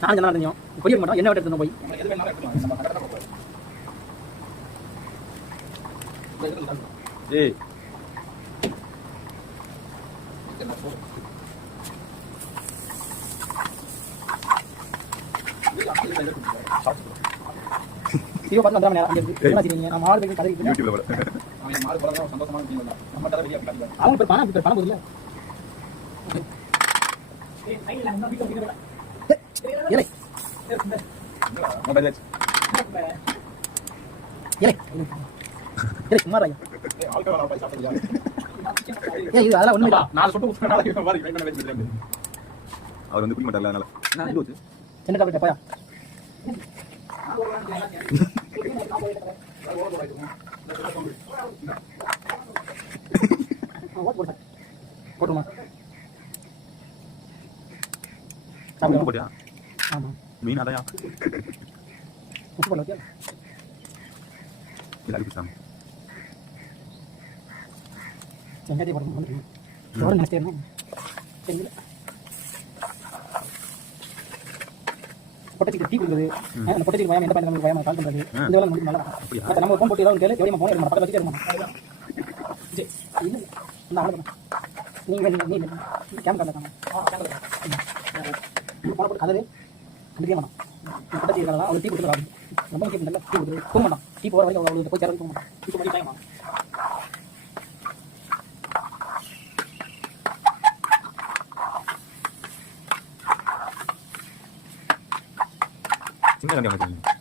நான் என்ன தெரியும் பொய்ய மாட்டோம் என்ன விட்டு எடுத்து போய் ஏய் ஐயோ பாத்து வந்தா நேரா என்ன செய்றீங்க நான் மாடு போய் கடைக்கு யூடியூப்ல வர அவன் மாடு போறதா சந்தோஷமா இருக்கீங்க நம்ம தர வெளிய காட்டுங்க அவங்க பணம் போதுல ஏலே மொபைல் ஏலே ஏலே சும்மா ராயா ஆல்கஹால் போய் சாப்பிடுறியா ஏய் அதெல்லாம் ஒண்ணும் இல்ல நான் சுட்டு உஸ்னால மாதிரி ட்ரை பண்ண வெச்சிட்டேன் அவர் வந்து குடி மாட்டார்ல அதனால நான் இது என்ன டேப்லெட் போயா போட்டுமா சாப்பிட்டு போடியா ஆமா மீன் அதையா உப்பு போடல இல்ல குடிச்சாம செங்கடி போடுங்க எவ்வளோ நினைச்சேன் தெரியல பொட்டச்சிக்கு டீ குடிக்குது அந்த பொட்டச்சிக்கு பயம் எந்த பையன் பயம் கால் பண்ணுறது இந்த வேலை முடியும் நல்லா மற்ற நம்ம ஃபோன் போட்டு ஏதாவது கேளு எவ்வளோ ஃபோன் எடுக்கணும் பக்கத்தில் வச்சுட்டு இருக்கணும் இல்லை நான் அவ்வளோ நீங்கள் கேமரா இருக்காங்க ஃபோனை போட்டு கதவு கண்டிப்பாக மாட்டான் பொட்டச்சி இருக்கிறதா அவ்வளோ டீ கொடுத்துருக்காங்க ரொம்ப முக்கியம் நல்லா டீ கொடுத்துரு போக மாட்டான் டீ போகிற வரைக்கும் அவ்வளோ போய் சேர போக மாட்டான் இப்போ மாதிரி டைம் சின்ன கண்டிப்பாக